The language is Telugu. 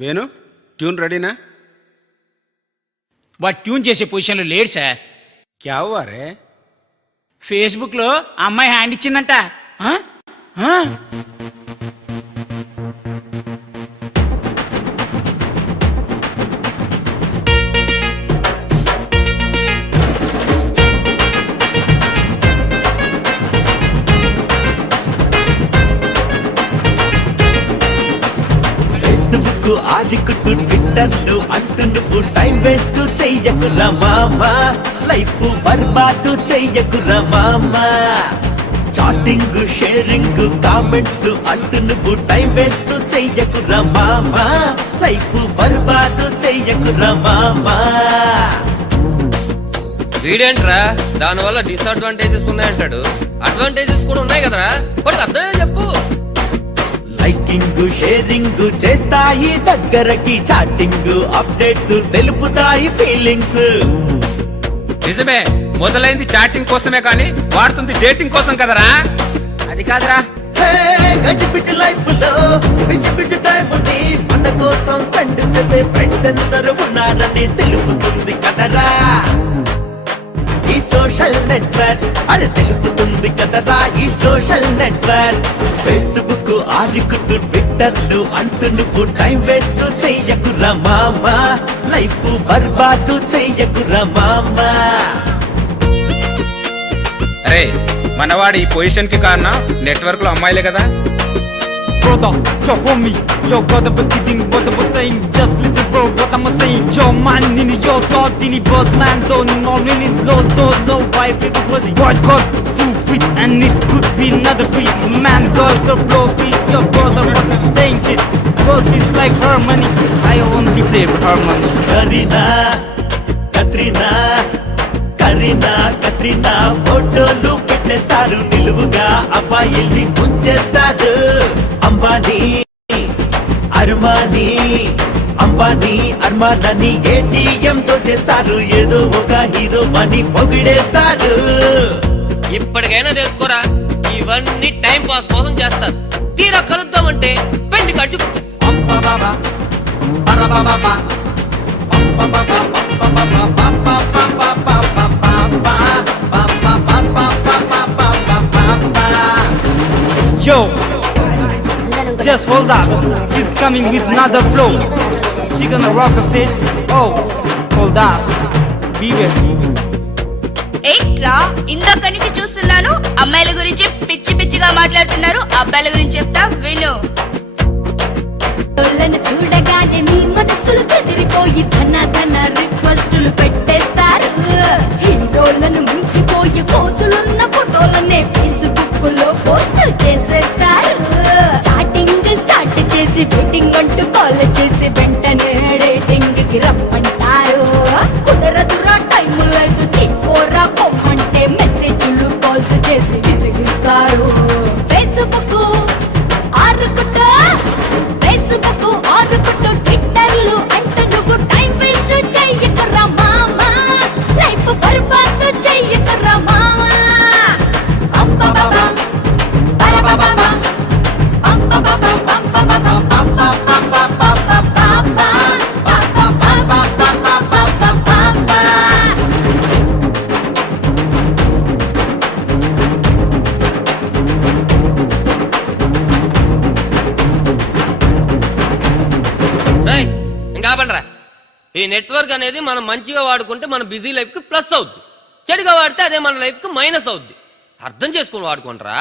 వేణు ట్యూన్ రెడీనా? వాడు ట్యూన్ చేసే పొజిషన్లో లేడు సార్. క్యా హువా రే? ఫేస్బుక్లో ఆ అమ్మాయి హ్యాండ్ ఇచ్చిందంట. ఆడుకుంటూ ట్విట్టర్లు అంటూ నువ్వు టైం వేస్ట్ చెయ్యకురా మామా, లైఫ్ బర్బాదు చెయ్యకురా మామా. చాటింగ్ షేరింగ్ కామెంట్స్ అంటూ నువ్వు టైం వేస్ట్ చెయ్యకురా మామా, లైఫ్ బర్బాదు చెయ్యకురా మామా. వీడేంట్రా దానివల్ల డిసడ్వాంటేజెస్ ఉన్నాయంటాడు, అడ్వాంటేజెస్ కూడా ఉన్నాయి కదరా, కొడుకు అర్థమే చెప్పు. లైకింగ్ షేరింగ్ చేస్తాయి దగ్గరకి, చాటింగ్ అప్డేట్స్ తెలుపుతాయి ఫీలింగ్స్. నిజమే, మొదలైంది చాటింగ్ కోసమే కానీ వాడుతుంది డేటింగ్ కోసం కదరా. అది కాదురా, గజిబిజి లైఫ్ లో బిజి బిజి టైం ని మన కోసం స్పెండ్ చేసే ఫ్రెండ్స్ ఎందరు ఉన్నారని తెలుపుతుంది కదరా ఈ సోషల్ నెట్వర్క్. అరే తెలుపుతుంది కదరా ఈ సోషల్ నెట్వర్క్. ఫేస్బుక్ ఆడుకుంటూ ట్విట్టర్లు అంటూ నువ్వు టైం వేస్ట్ చెయ్యకురా మామా, లైఫ్ బర్బాదు చెయ్యకురా మామా. అరే మనవాడి ఈ పొజిషన్ కి కారణం నెట్వర్క్ లో అమ్మాయిలే కదా. Brother, yo homie, yo gotta be kidding what I'm saying. Just listen bro, what I'm saying. Yo man, nini, yo thought, nini, but man, don't know, nini, don't know why people bloody. Boys got too fit and it could be another breed. Man, girls are blow beat, yo brother, what I'm saying shit. Girls is like harmony, I only play with harmony. Kareena Katrina, Kareena Katrina ఫోటోలు పెట్టేస్తారు నిలువుగా, అబ్బాయిల్ని ముంచేస్తారు. Ambani Armani, Ambani Armani ATM తో చేస్తారు, ఏదో ఒక హీరో అని పొగిడేస్తారు. ఇప్పటికైనా తెలుసుకోరా, ఇవన్నీ టైం పాస్ కోసం చేస్తారు, తీరా కలుద్దామంటే పెళ్లి ఖర్చు Yo, just hold up, she's coming with another flow. She gonna rock the stage. Oh, hold up, be ready. ఏంట్రా ఇందాక నుంచి చూస్తున్నాను, అమ్మాయిల గురించి పిచ్చి పిచ్చిగా మాట్లాడుతున్నారు, అబ్బాయిల గురించి చెప్తా విను. చూడగానే మీ మనసులు చెదిరిపోయి ధన ధన రిక్వెస్టులు పెట్టేస్తారు. హీరోలను మించిపోయి ఫోజులున్న ఫోటోలనే ఫేస్బుక్ లో పోస్ట్ చేసేస్తారు. చాటింగ్ స్టార్ట్ చేసి వెయిటింగ్ అంటూ కాల్ చేసి వెంటనే డేటింగ్ కి రమ్మంటారు. కుదరదురా టైం లేదు చిపోరా పొమ్మంటే మెసేజ్లు కాల్స్ చేసి విసిగిస్తారు. ఫేస్బుక్ ఆరుకుంటా, ఫేస్బుక్ ఆరుకుంటూ ట్విట్టర్లు అంటే నువ్వు టైం వేస్ట్ చెయ్యకరా మామా, లైఫ్ బర్బాదు చెయ్యకరా మామా. అంబబాబా బరబాబా అంబబాబా అంబబాబా అంబబాబా ఇంకా పండరా. ఈ నెట్వర్క్ అనేది మనం మంచిగా వాడుకుంటే మన బిజీ లైఫ్ కి ప్లస్ అవుద్ది, చెడుగా వాడితే అదే మన లైఫ్ కి మైనస్ అవుద్ది. అర్థం చేసుకుని వాడుకుంటారా.